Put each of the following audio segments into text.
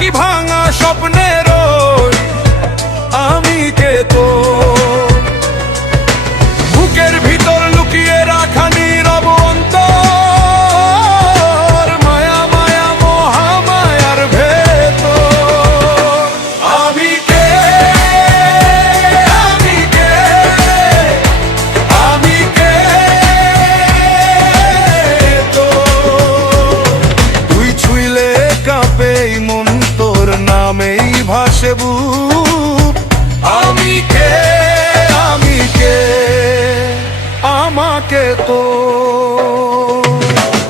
নাকি ভাঙা স্বপ্নের আমি কে তো বুকের ভিতর লুকিয়ে রাখা নীরব অন্তর, মায়া মায়া মহামায়ার ভেতর। আমি কে, আমি কে, আমি কে তো তুই ছুঁইলে কাঁপে মন, তোর নামেই ভাসে বুক। আমি কে, আমি কে, আমাকে তো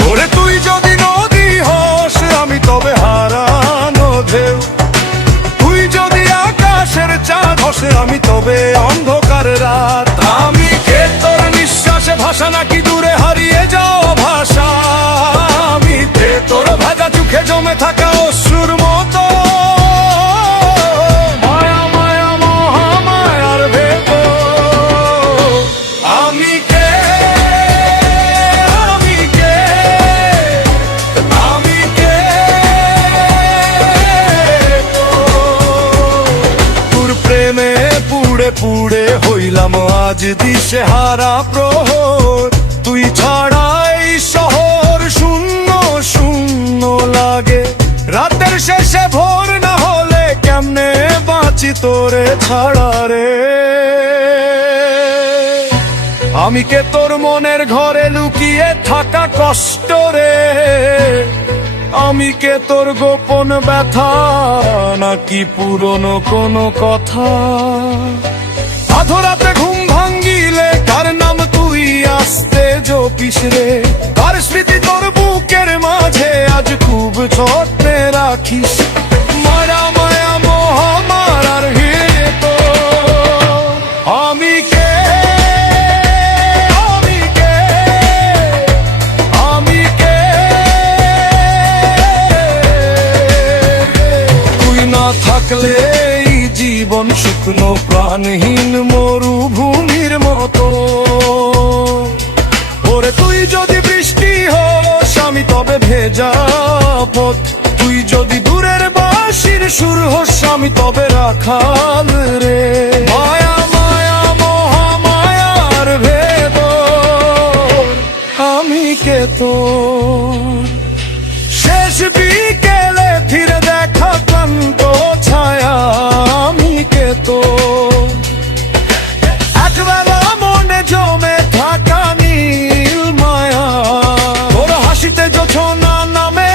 ওরে তুই যদি নদী হস, আমি তবে হারানো ঢেউ। তুই যদি আকাশের চাঁদ হসে, আমি তবে অন্ধকার রাত। আমি কে, তোর নিঃশ্বাসে ভাষা নাকি দূরে হারিয়ে যাও ভাষা। আমি কে, তোর ভাজা চোখে জমে থাকা অশ্রুর মতো, মায়া মায়া মহামায়ার ভেতর। আমি কে, আমি কে, আমি কে তোর প্রেমে পুড়ে পুড়ে হইলাম আজ দিশেহারা প্রহর। তুই ছাড়াই শহর শূন্য শূন্য লাগে, রাতের শেষে ভোর না হলে কেমনে বাঁচি তোরে ছাড়া রে। আমি কে, তোর মনের ঘরে লুকিয়ে থাকা কষ্ট রে। আমি কে, তোর গোপন ব্যথা নাকি পুরনো কোনো কথা। আধরাতে ঘুম ভাঙ্গিলে কার নাম তুই আসতে জপিস রে। কার স্মৃতি তোর বুকের মাঝে আজ খুব যত্নে রাখিস। মায়া মায়া মহামায়ার ভেতর। আমি কে, আমি কে, আমি কে তুই না থাকলে এই জীবন শুকনো প্রাণহীন মরুভূমির মতো। ওরে তুই যদি বৃষ্টি হস, আমি তবে ভেজা পথ। তুই যদি দূরের বাঁশির সুর হস, আমি তবে রাখাল রে। মায়া মায়া মহামায়ার ভেতর। আমি কে তোর শেষ বিকেলে ফিরে দেখা ক্লান্ত ছায়া। আমি কে তোর একবেলা মনে জমে থাকা নীল মায়া। তোর হাসিতে জোছনা নামে,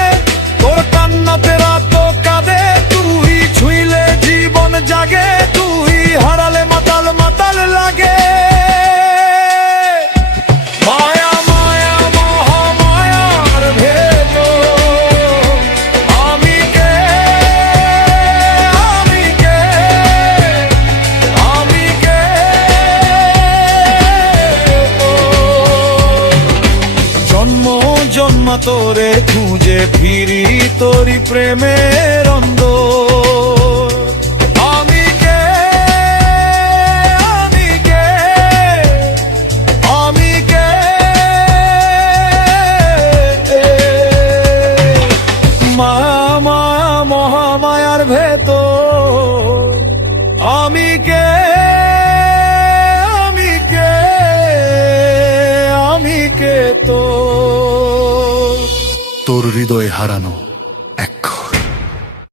তোর কান্নাতে রাত কাঁদে। তুই ছুঁইলে জীবন জাগে, তুই হারালে মাতাল মাতাল লাগে। মায়া মায়া মহামায়ার ভেতর। আমি কে, আমি কে, আমি কে জন্ম জন্মান্তরে খুঁজে ফিরি তোরি প্রেমের অন্দর। আমি কে, আমি কে, আমি কে মায়া মায়া মহামায়ার ভেতর। আমি কে, আমি কে, আমি কে তোর হৃদয় হারানো